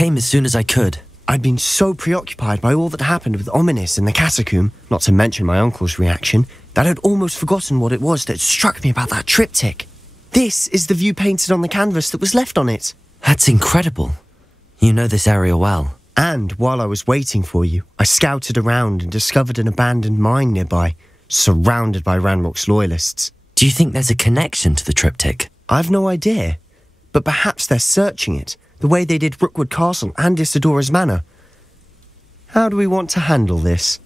came as soon as I could. I'd been so preoccupied by all that happened with Ominis in the catacomb, not to mention my uncle's reaction, that I'd almost forgotten what it was that struck me about that triptych. This is the view painted on the canvas that was left on it. That's incredible. You know this area well. And while I was waiting for you, I scouted around and discovered an abandoned mine nearby, surrounded by Ranrock's loyalists. Do you think there's a connection to the triptych? I've no idea, but perhaps they're searching it, the way they did Rookwood Castle and Isidora's Manor. How do we want to handle this?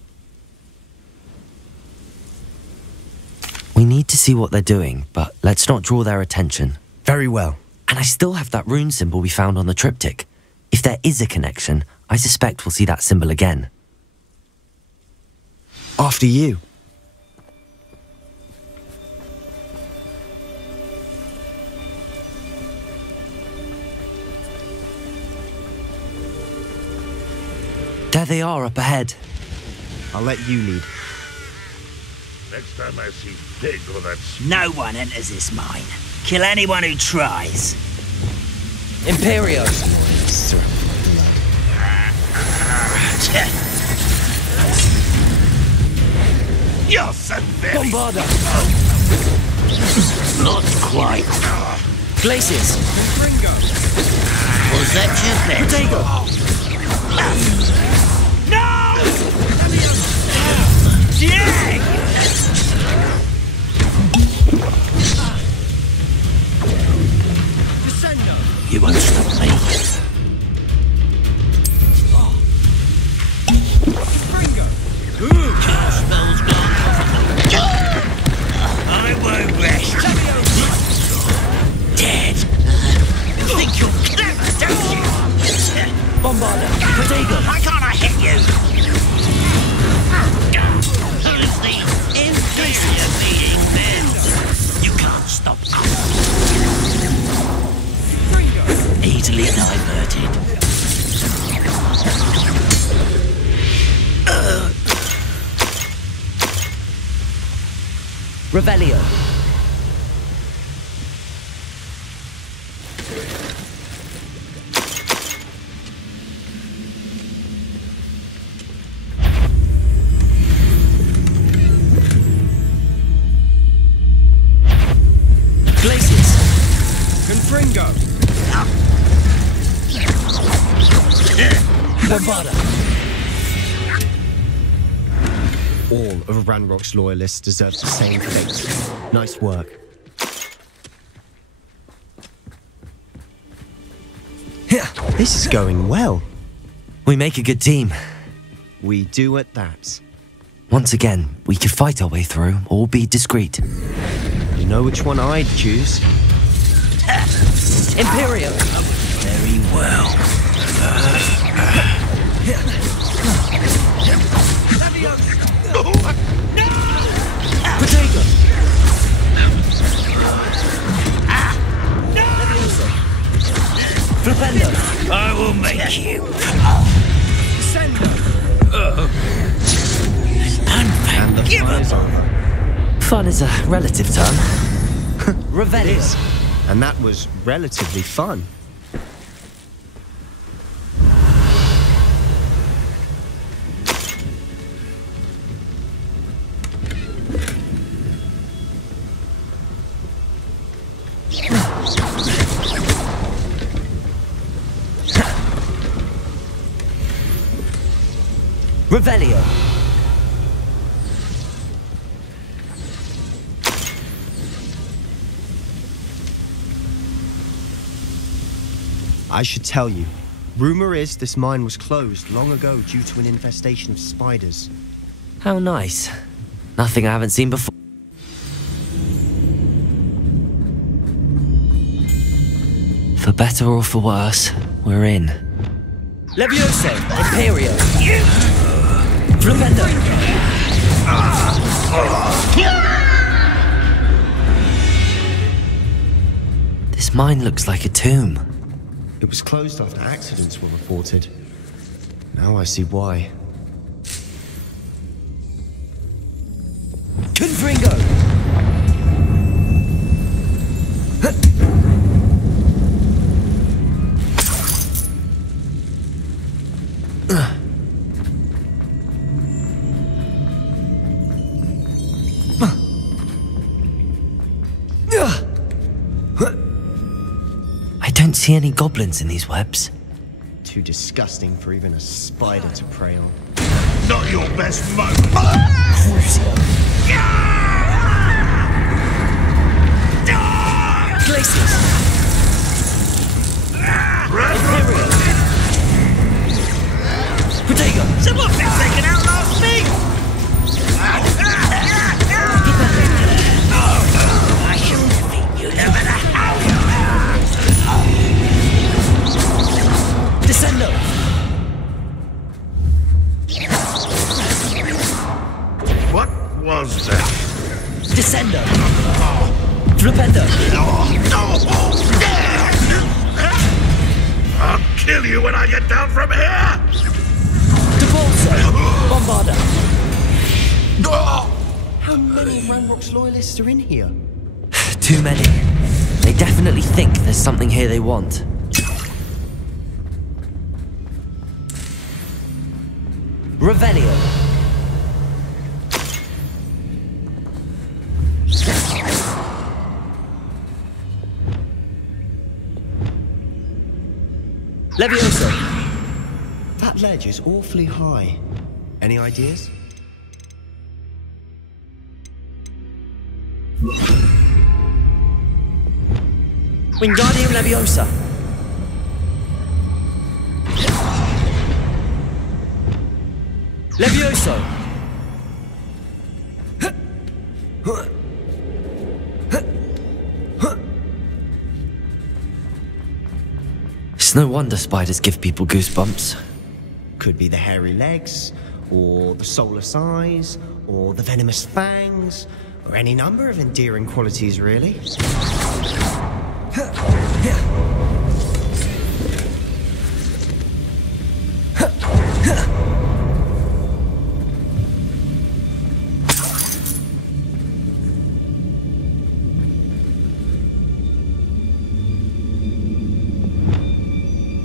We need to see what they're doing, but let's not draw their attention. Very well. And I still have that rune symbol we found on the triptych. If there is a connection, I suspect we'll see that symbol again. After you. There they are up ahead. I'll let you lead. Next time I see pig or that... No one enters this mine. Kill anyone who tries. Imperio! You're so very... Bombarda! Not quite. Glaciers! Was that your bet? Potato! No! Dig! You won't stop me. Spell's gone. I won't rest. Dead. You think you're clever, don't you? Bombarda! Potato! Why can't I hit you? Who's the inferior being men? You can't stop us. Easily diverted. Revelio! Glaciers! Confringo! Bombarda! All of Ranrock's loyalists deserve the same fate. Nice work. This is going well. We make a good team. We do at that. Once again, we could fight our way through, or be discreet. You know which one I'd choose? Imperio! Very well. Potato! Flipendo! I will make you. And the fun is over. Fun is a relative term. Revelio! And that was relatively fun. Revelio! I should tell you. Rumor is this mine was closed long ago due to an infestation of spiders. How nice. Nothing I haven't seen before. For better or for worse, we're in. Leviosa! Imperio! Flipendo! This mine looks like a tomb. It was closed after accidents were reported. Now I see why. Confringo! don't see any goblins in these webs. Too disgusting for even a spider to prey on. Not your best moment. Places. Imperial. Protego. Someone been taken out last week! I shall defeat you no matter how you Descendo. What was that? Descendo. Flipendo. I'll kill you when I get down from here! Debolso. Bombarda. How many Ranrock's loyalists are in here? Too many. They definitely think there's something here they want. Revelio. Levioso. That ledge is awfully high. Any ideas? Wingardium Leviosa. Levioso. It's no wonder spiders give people goosebumps. Could be the hairy legs, or the soulless eyes, or the venomous fangs, or any number of endearing qualities, really.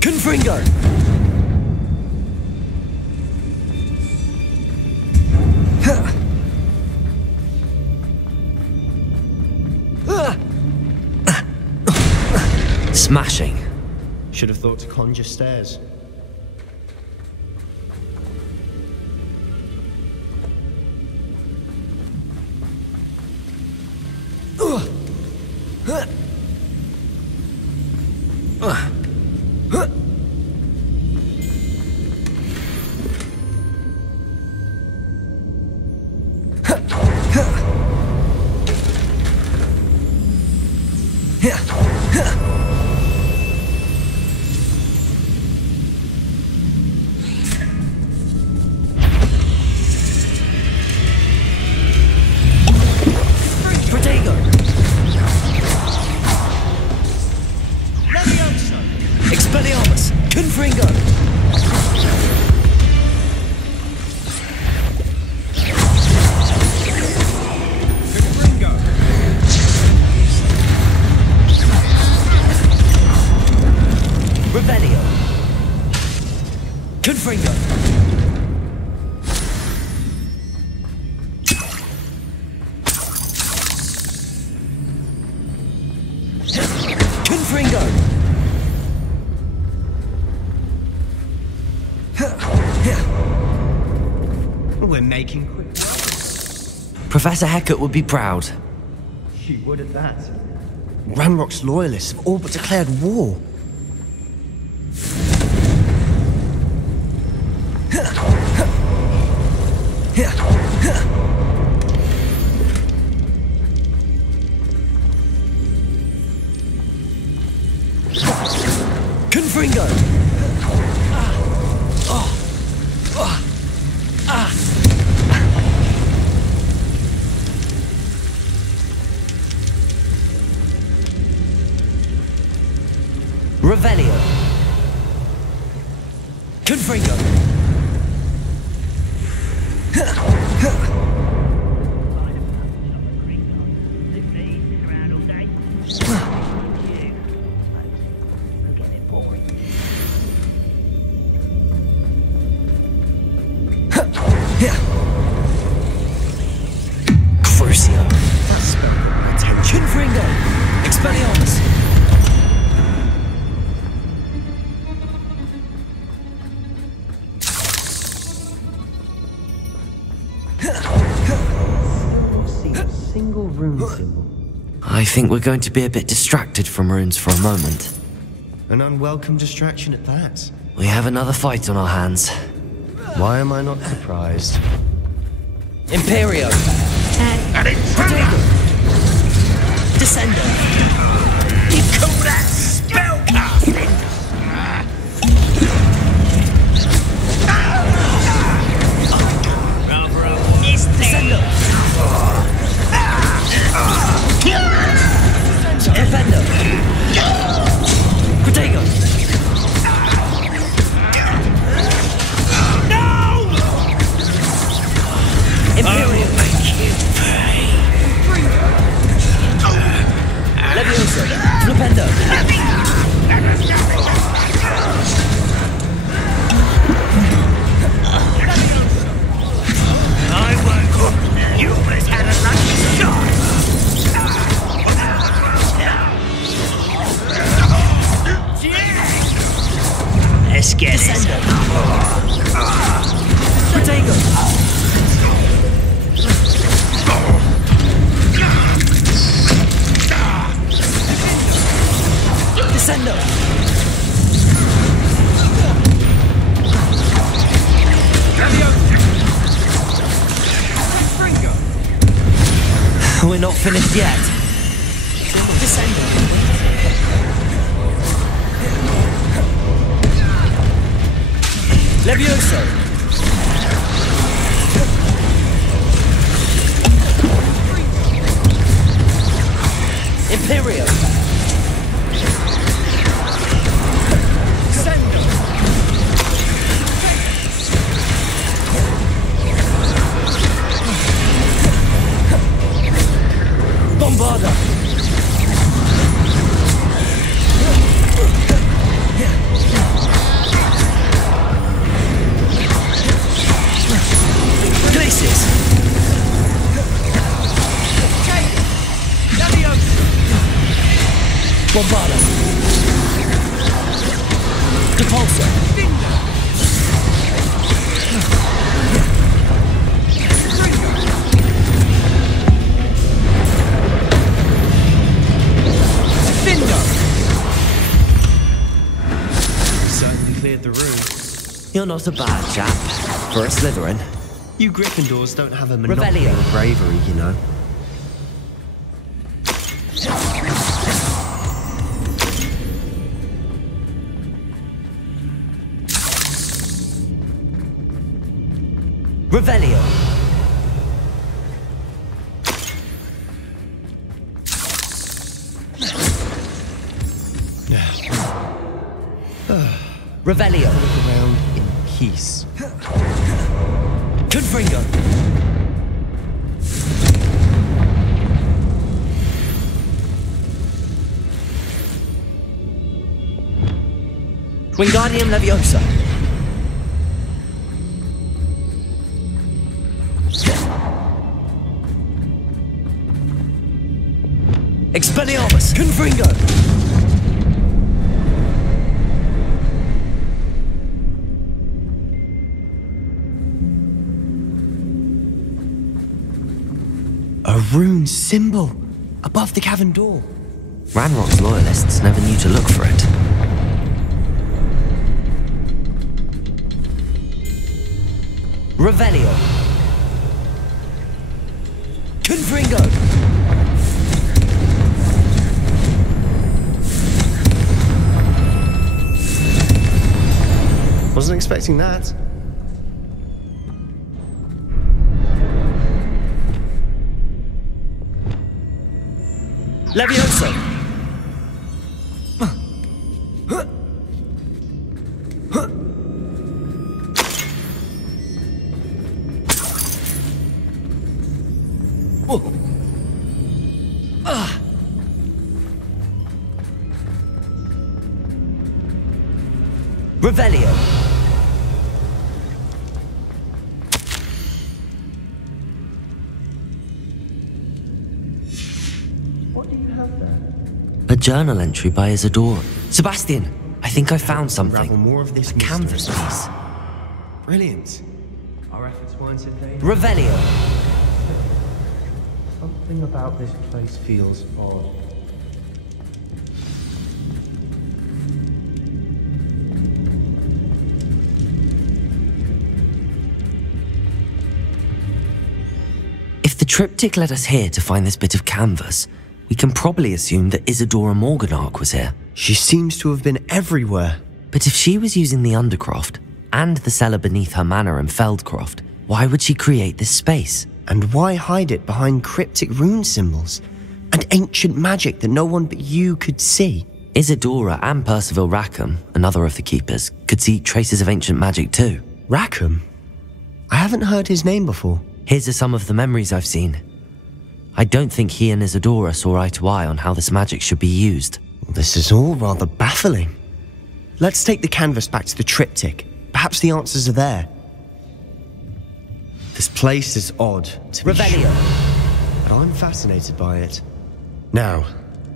Confringo. Smashing. Should have thought to conjure stairs. Protego. Levioso. Expelliarmus. Confringo. Confringo. Revelio. Confringo. Confringo. We're making quick work. Professor Hecat would be proud. She would at that. Ranrock's loyalists have all but declared war. Confringo. Revelio. Confringo. Crucio. That spell got my attention. Confringo. Expelliarmus. I think we're going to be a bit distracted from runes for a moment. An unwelcome distraction at that. We have another fight on our hands. Why am I not surprised? Imperio. An intruder! Descender. You call that spellcasting? It's Descender. Defender. Protego. Imperial. Leviosa. Flipendo. I won't. You almost had a lucky shot. Let's get Descender. it. Protego. Descendo. We're not finished yet. Descendo. Levioso. Imperio. Bombarda. Glaciers. Bombarda. Depulso. Certainly cleared the room. You're not a bad chap for a Slytherin. You Gryffindors don't have a monopoly Revelio. on bravery, you know. Revelio. Revelio. Look around in peace. Confringo. Wingardium Leviosa. Expelliarmus. Confringo. A rune symbol above the cavern door. Ranrock's loyalists never knew to look for it. Revelio. Confringo. Wasn't expecting that. Levioso. Revelio. A journal entry by Isadora. Sebastian, I think I found something. Unravel more of this A canvas mystery. piece. Brilliant. Our efforts weren't in vain. Revelio. Something about this place feels odd. If the triptych led us here to find this bit of canvas, we can probably assume that Isadora Morganark was here. She seems to have been everywhere. But if she was using the Undercroft and the cellar beneath her manor in Feldcroft, why would she create this space? And why hide it behind cryptic rune symbols and ancient magic that no one but you could see? Isadora and Percival Rackham, another of the keepers, could see traces of ancient magic too. Rackham? I haven't heard his name before. Here's are some of the memories I've seen. I don't think he and Isadora saw eye to eye on how this magic should be used. This is all rather baffling. Let's take the canvas back to the triptych. Perhaps the answers are there. This place is odd, to be Revelio. sure, but I'm fascinated by it. Now,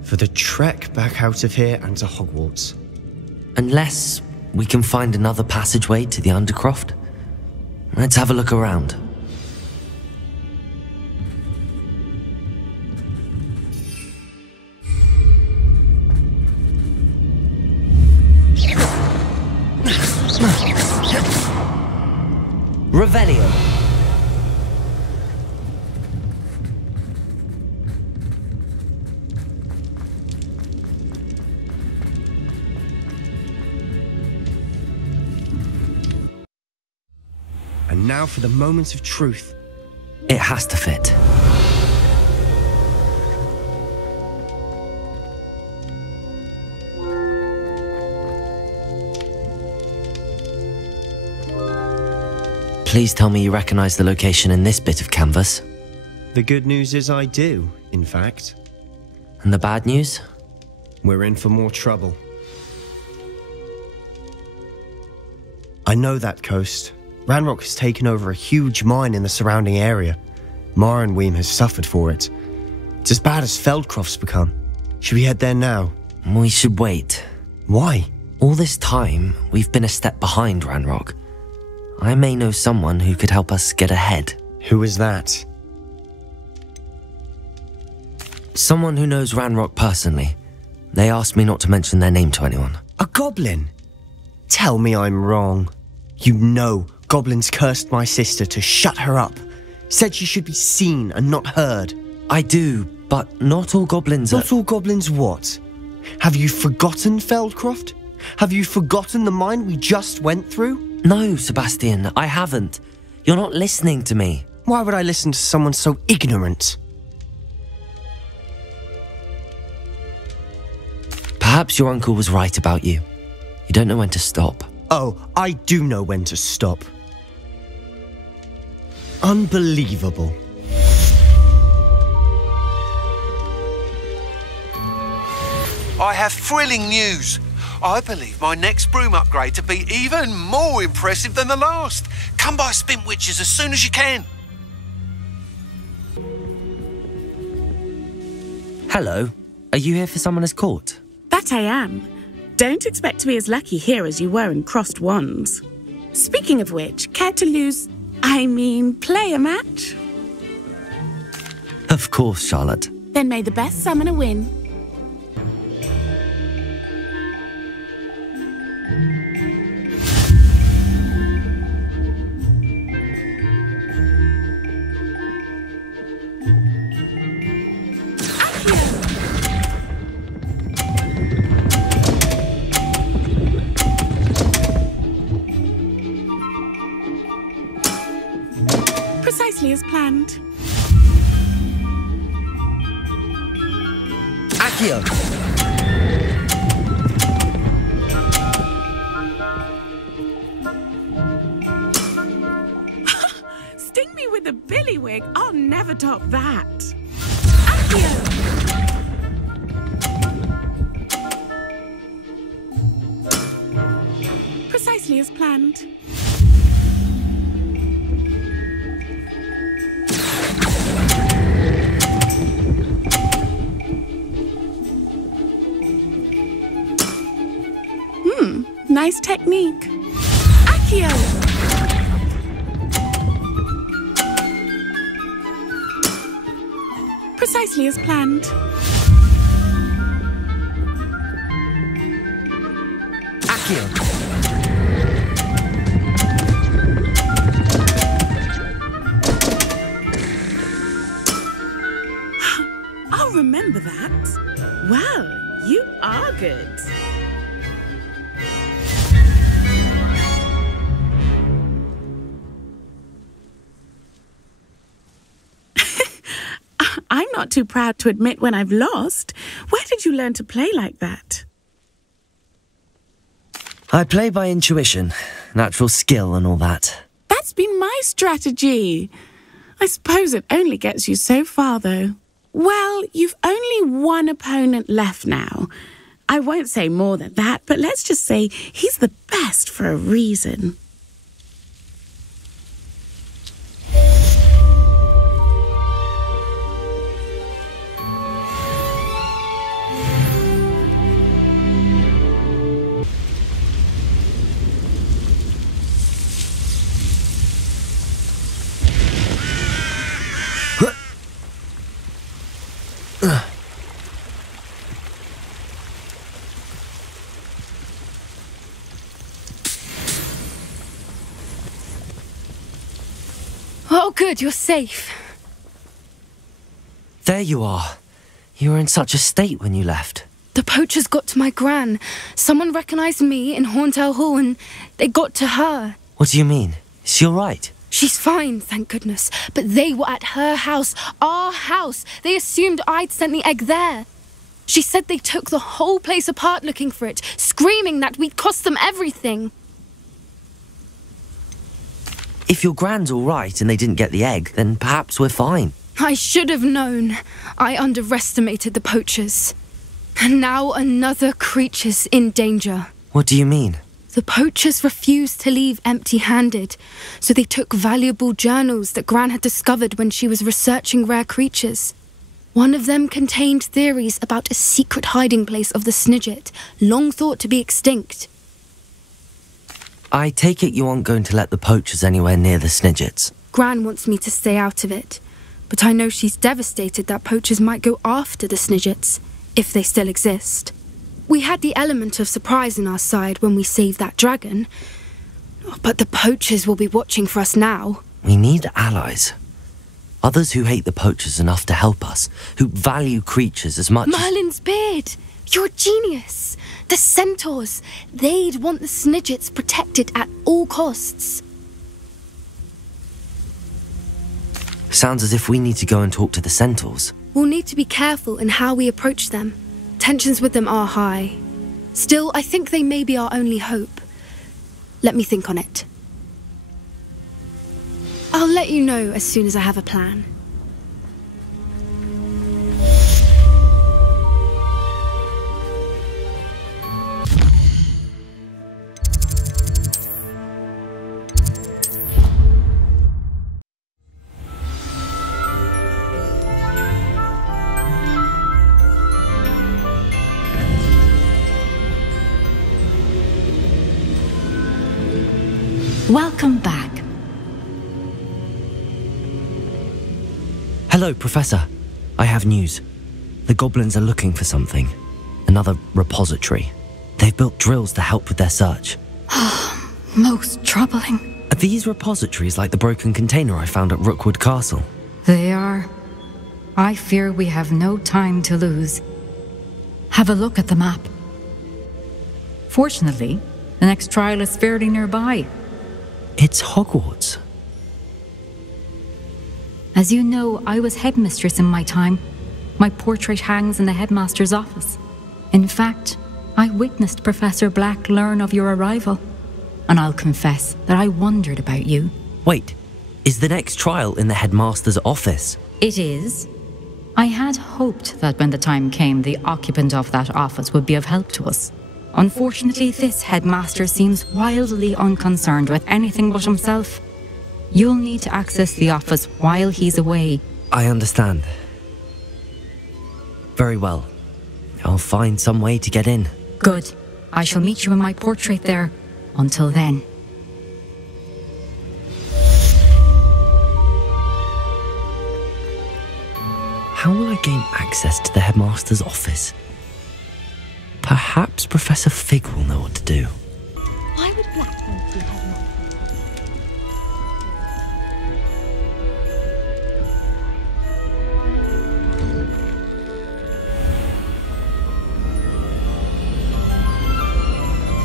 for the trek back out of here and to Hogwarts. Unless we can find another passageway to the Undercroft. Let's have a look around. Revelio. And now for the moment of truth. It has to fit. Please tell me you recognize the location in this bit of canvas. The good news is I do, in fact. And the bad news? We're in for more trouble. I know that coast. Ranrock has taken over a huge mine in the surrounding area. Marenweem has suffered for it. It's as bad as Feldcroft's become. Should we head there now? We should wait. Why? All this time, we've been a step behind Ranrock. I may know someone who could help us get ahead. Who is that? Someone who knows Ranrock personally. They asked me not to mention their name to anyone. A goblin? Tell me I'm wrong. You know goblins cursed my sister to shut her up. Said she should be seen and not heard. I do, but not all goblins are... Not all goblins what? Have you forgotten Feldcroft? Have you forgotten the mine we just went through? No, Sebastian, I haven't. You're not listening to me. Why would I listen to someone so ignorant? Perhaps your uncle was right about you. You don't know when to stop. Oh, I do know when to stop. Unbelievable. I have thrilling news. I believe my next broom upgrade to be even more impressive than the last. Come by Spintwitches as soon as you can. Hello. Are you here for someone as court? That I am. Don't expect to be as lucky here as you were in Crossed Wands. Speaking of which, care to play a match? Of course, Charlotte. Then may the best summoner win. Precisely as planned. Accio. Sting me with a billywig. I'll never top that. Accio. Precisely as planned. Nice technique. Accio! precisely as planned. Aksiyon. I'll remember that. Well, you are good. I'm not too proud to admit when I've lost. Where did you learn to play like that? I play by intuition, natural skill and all that. That's been my strategy. I suppose it only gets you so far, though. Well, you've only one opponent left now. I won't say more than that, but let's just say he's the best for a reason. Oh, good, you're safe. There you are. You were in such a state when you left. The poachers got to my gran. Someone recognised me in Horntail Hall and they got to her. What do you mean? Is she all right? She's fine, thank goodness. But they were at her house, our house. They assumed I'd sent the egg there. She said they took the whole place apart looking for it, screaming that we'd cost them everything. If your gran's all right and they didn't get the egg, then perhaps we're fine. I should have known. I underestimated the poachers. And now another creature's in danger. What do you mean? The poachers refused to leave empty-handed, so they took valuable journals that Gran had discovered when she was researching rare creatures. One of them contained theories about a secret hiding place of the Snidget, long thought to be extinct. I take it you aren't going to let the poachers anywhere near the Snidgets. Gran wants me to stay out of it, but I know she's devastated that poachers might go after the Snidgets, if they still exist. We had the element of surprise on our side when we saved that dragon, but the poachers will be watching for us now. We need allies. Others who hate the poachers enough to help us, who value creatures as much Merlin's beard! You're a genius! The centaurs! They'd want the Snidgets protected at all costs. Sounds as if we need to go and talk to the centaurs. We'll need to be careful in how we approach them. Tensions with them are high. Still, I think they may be our only hope. Let me think on it. I'll let you know as soon as I have a plan. Welcome back. Hello, Professor. I have news. The goblins are looking for something. Another repository. They've built drills to help with their search. Most troubling. Are these repositories like the broken container I found at Rookwood Castle? They are. I fear we have no time to lose. Have a look at the map. Fortunately, the next trial is fairly nearby. It's Hogwarts. As you know, I was headmistress in my time. My portrait hangs in the headmaster's office. In fact, I witnessed Professor Black learn of your arrival. And I'll confess that I wondered about you. Wait, is the next trial in the headmaster's office? It is. I had hoped that when the time came, the occupant of that office would be of help to us. Unfortunately, this headmaster seems wildly unconcerned with anything but himself. You'll need to access the office while he's away. I understand. Very well. I'll find some way to get in. Good. I shall meet you in my portrait there. Until then. How will I gain access to the headmaster's office. Perhaps Professor Fig will know what to do. Why would Blackboard be headmaster?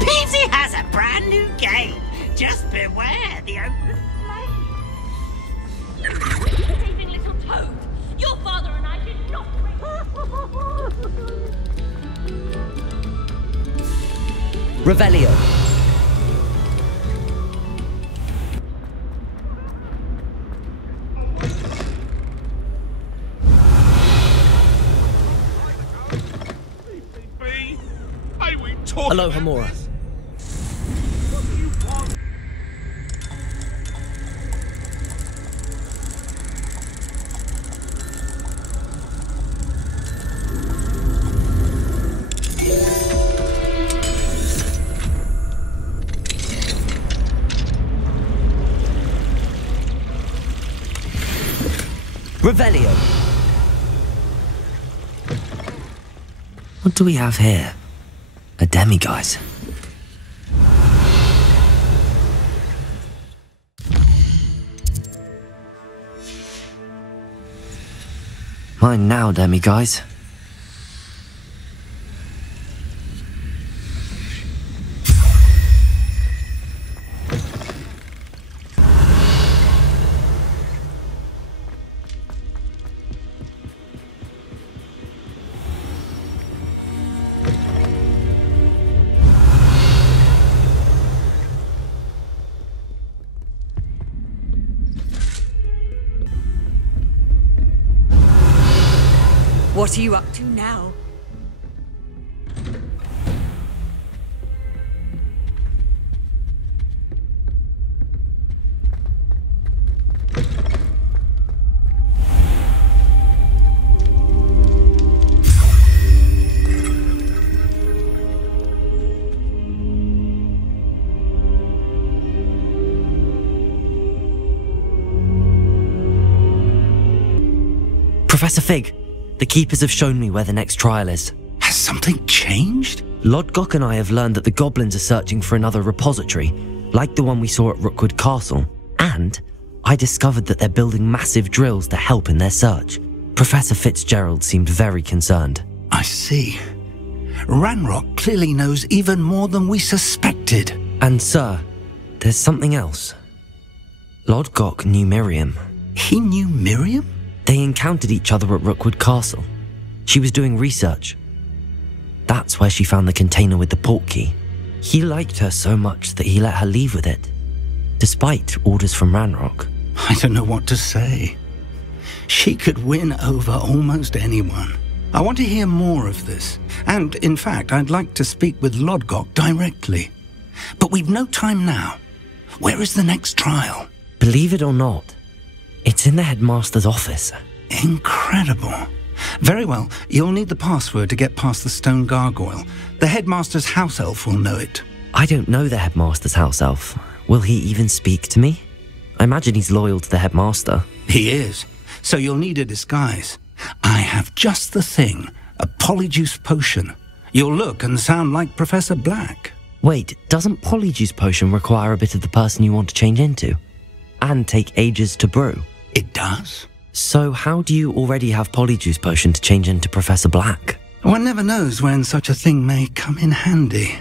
Peasy has a brand new game. Just beware the open flame. Behaving little toad. Your father and I did not. Revelio. Aloha Mora. Revelio. What do we have here? A demiguise. Mine now, demiguise. What are you up to now? Professor Fig, the keepers have shown me where the next trial is. Has something changed? Lodgok and I have learned that the goblins are searching for another repository, like the one we saw at Rookwood Castle. And I discovered that they're building massive drills to help in their search. Professor Fitzgerald seemed very concerned. I see. Ranrock clearly knows even more than we suspected. And sir, there's something else. Lodgok knew Miriam. He knew Miriam? They encountered each other at Rookwood Castle. She was doing research. That's where she found the container with the portkey. He liked her so much that he let her leave with it, despite orders from Ranrock. I don't know what to say. She could win over almost anyone. I want to hear more of this. And, in fact, I'd like to speak with Lodgok directly. But we've no time now. Where is the next trial? Believe it or not, it's in the headmaster's office. Incredible. Very well, you'll need the password to get past the stone gargoyle. The headmaster's house elf will know it. I don't know the headmaster's house elf. Will he even speak to me? I imagine he's loyal to the headmaster. He is. So you'll need a disguise. I have just the thing, a Polyjuice potion. You'll look and sound like Professor Black. Wait, doesn't Polyjuice potion require a bit of the person you want to change into? And take ages to brew? It does. So how do you already have Polyjuice potion to change into Professor Black? One never knows when such a thing may come in handy.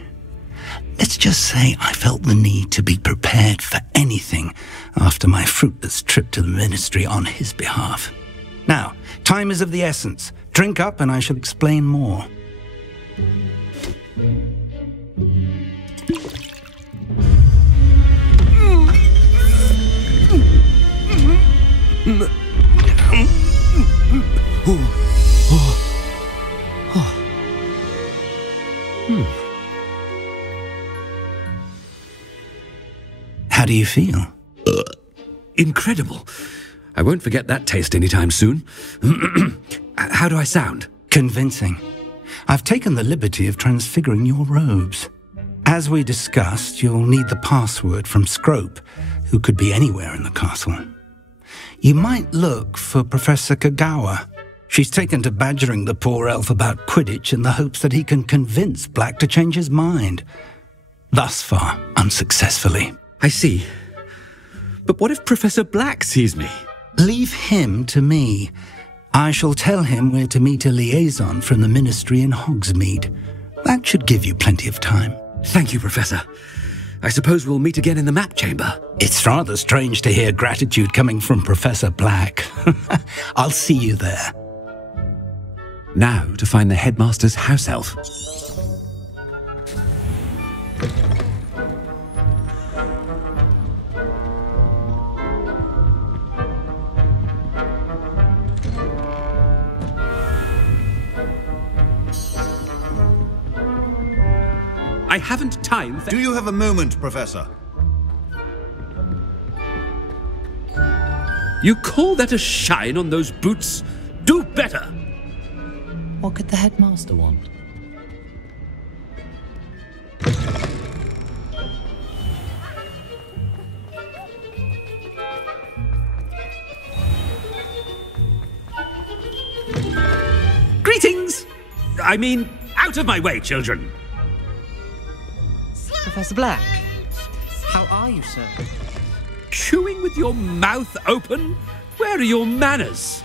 Let's just say I felt the need to be prepared for anything after my fruitless trip to the ministry on his behalf. Now, time is of the essence. Drink up and I shall explain more. How do you feel? Incredible. I won't forget that taste anytime soon. How do I sound? Convincing. I've taken the liberty of transfiguring your robes. As we discussed, you'll need the password from Scrope, who could be anywhere in the castle. You might look for Professor Kagawa. She's taken to badgering the poor elf about Quidditch in the hopes that he can convince Black to change his mind. Thus far, unsuccessfully. I see. But what if Professor Black sees me? Leave him to me. I shall tell him where to meet a liaison from the Ministry in Hogsmeade. That should give you plenty of time. Thank you, Professor. I suppose we'll meet again in the map chamber. It's rather strange to hear gratitude coming from Professor Black. I'll see you there. Now to find the headmaster's house elf. I haven't time for... Do you have a moment, Professor? You call that a shine on those boots? Do better! What could the headmaster want? Greetings! I mean, out of my way, children! Professor Black, how are you, sir? Chewing with your mouth open? Where are your manners?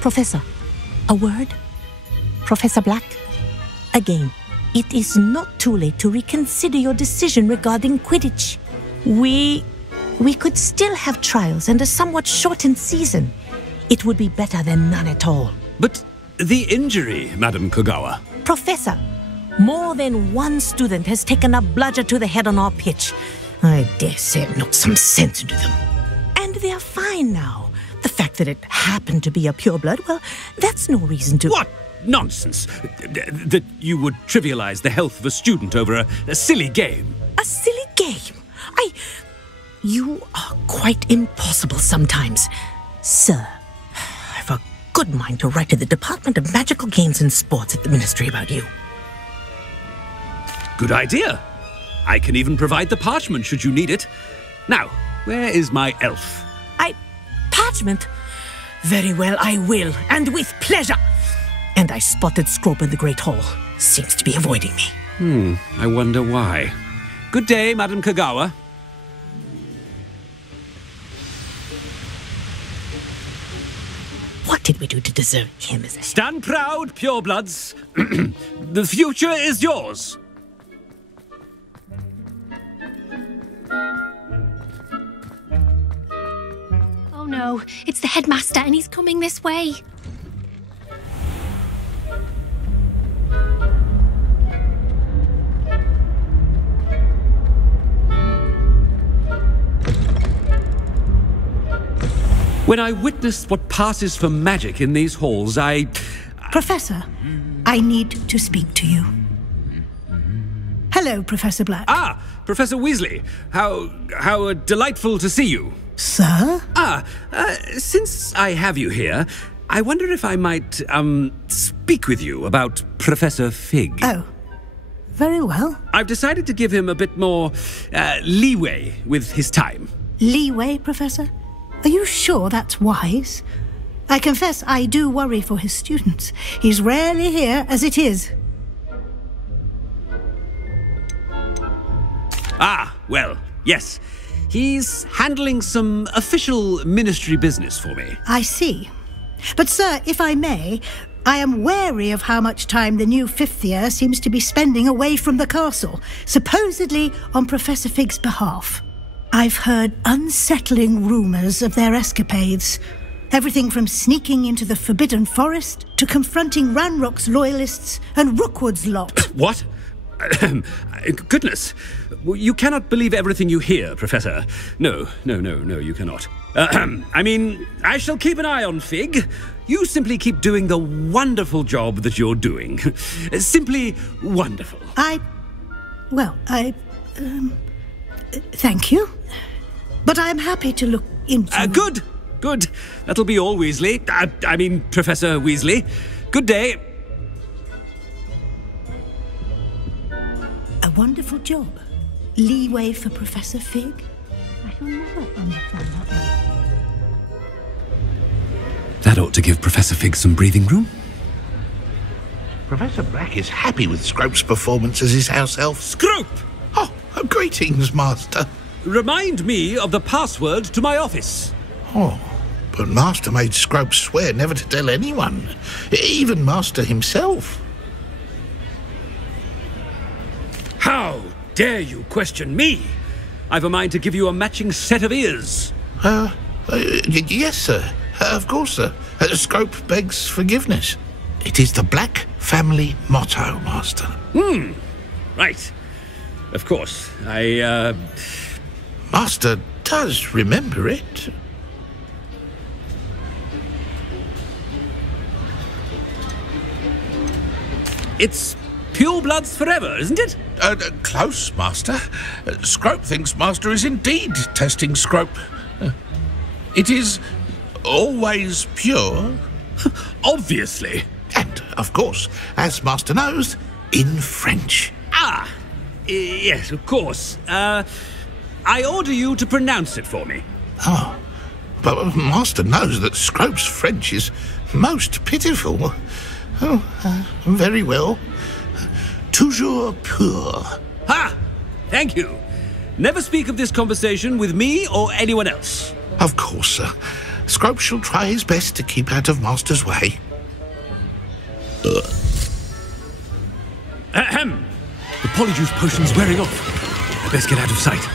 Professor, a word? Professor Black, again, it is not too late to reconsider your decision regarding Quidditch. We could still have trials and a somewhat shortened season. It would be better than none at all. But the injury, Madam Kogawa. Professor, more than one student has taken a bludger to the head on our pitch. I dare say it knocked some sense into them. And they're fine now. The fact that it happened to be a pureblood, well, that's no reason to... What nonsense! That you would trivialize the health of a student over a silly game. A silly game? You are quite impossible sometimes. Sir, I've a good mind to write to the Department of Magical Games and Sports at the Ministry about you. Good idea. I can even provide the parchment should you need it. Now, where is my elf? Parchment? Very well, I will, and with pleasure. And I spotted Scrope in the Great Hall. Seems to be avoiding me. I wonder why. Good day, Madam Kogawa. What did we do to deserve him as a... Stand proud, purebloods. The future is yours. Oh no, it's the headmaster and he's coming this way. When I witnessed what passes for magic in these halls, Professor, I need to speak to you. Hello, Professor Black. Ah, Professor Weasley. How delightful to see you. Sir? Since I have you here, I wonder if I might, speak with you about Professor Fig. Oh, very well. I've decided to give him a bit more, leeway with his time. Leeway, Professor? Are you sure that's wise? I confess I do worry for his students. He's rarely here as it is. Ah, well, yes. He's handling some official ministry business for me. I see. But, sir, if I may, I am wary of how much time the new fifth year seems to be spending away from the castle, supposedly on Professor Fig's behalf. I've heard unsettling rumours of their escapades. Everything from sneaking into the Forbidden Forest to confronting Ranrock's loyalists and Rookwood's lot. What? Goodness. You cannot believe everything you hear, Professor. No, you cannot. I mean, I shall keep an eye on Fig. You simply keep doing the wonderful job that you're doing. Simply wonderful. Thank you. But I'm happy to look into... Good. That'll be all, Weasley. I mean, Professor Weasley. Good day. A wonderful job. Leeway for Professor Fig? I shall never understand that one. That ought to give Professor Fig some breathing room. Professor Black is happy with Scrope's performance as his house elf. Scrope! Oh, greetings, Master. Remind me of the password to my office. Oh, but Master made Scrope swear never to tell anyone, even Master himself. How dare you question me? I've a mind to give you a matching set of ears. Yes, sir. Of course, sir. Scrope begs forgiveness. It is the Black family motto, Master. Right. Of course. Master does remember it. It's pure bloods forever, isn't it? Close, Master. Scrope thinks Master is indeed testing Scrope. It is always pure. Obviously. And, of course, as Master knows, in French. Yes, of course. I order you to pronounce it for me. Oh, but Master knows that Scrope's French is most pitiful. Oh, very well. Toujours pur. Ha! Thank you. Never speak of this conversation with me or anyone else. Of course, sir. Scrope shall try his best to keep out of Master's way. Ahem. The Polyjuice potion's wearing off. I best get out of sight.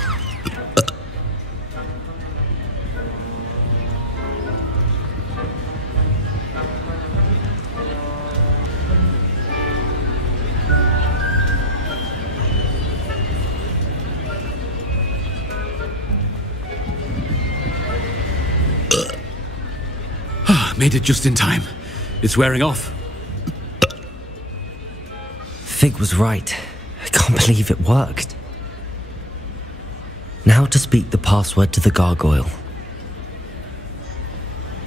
Made it just in time. It's wearing off. Fig was right. I can't believe it worked. Now to speak the password to the gargoyle.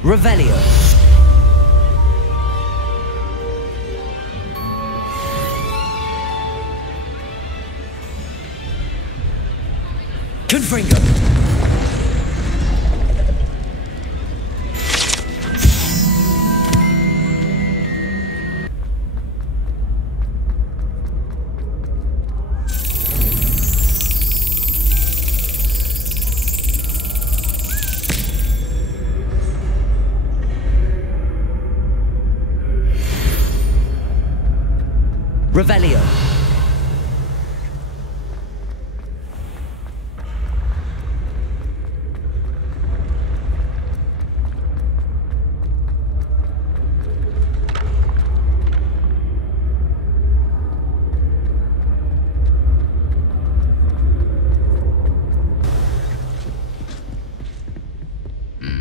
Revelio. Confringo. Revelio.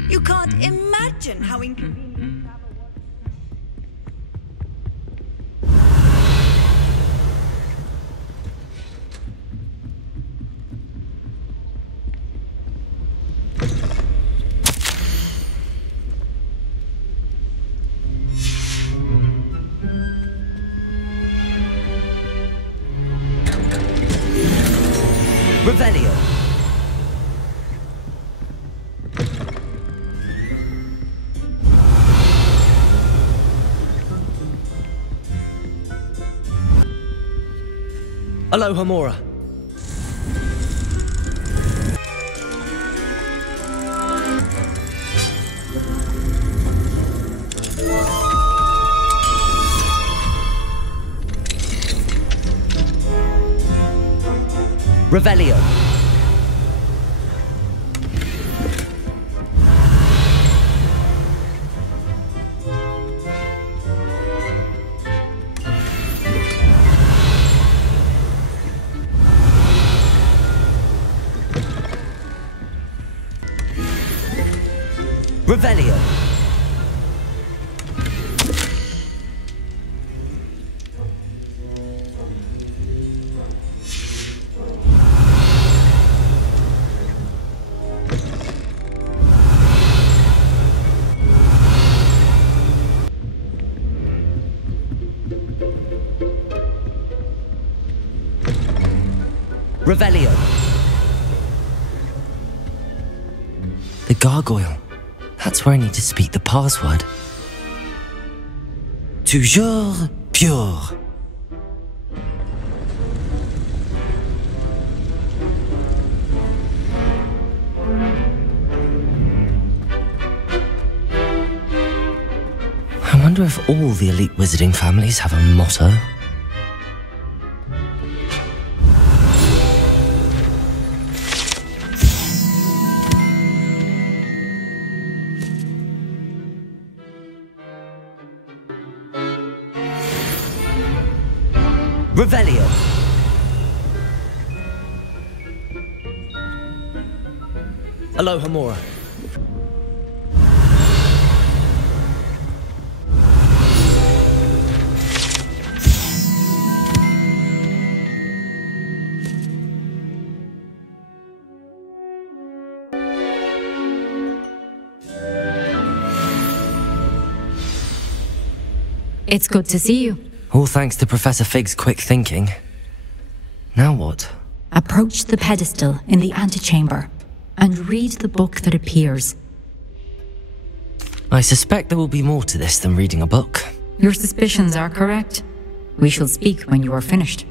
You can't imagine how inconvenient travel was. Revelio. Aloha Mora. Revelio. Revelio. Revelio. The gargoyle. That's where I need to speak the password. Toujours pure. I wonder if all the elite wizarding families have a motto. Revelio. Aloha Mora. It's good to see you. All thanks to Professor Fig's quick thinking. Now what? Approach the pedestal in the antechamber and read the book that appears. I suspect there will be more to this than reading a book. Your suspicions are correct. We shall speak when you are finished.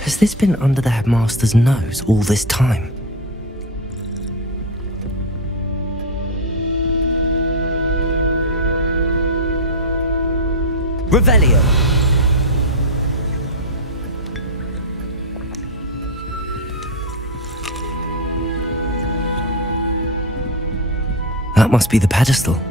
Has this been under the headmaster's nose all this time? Revelio. That must be the pedestal.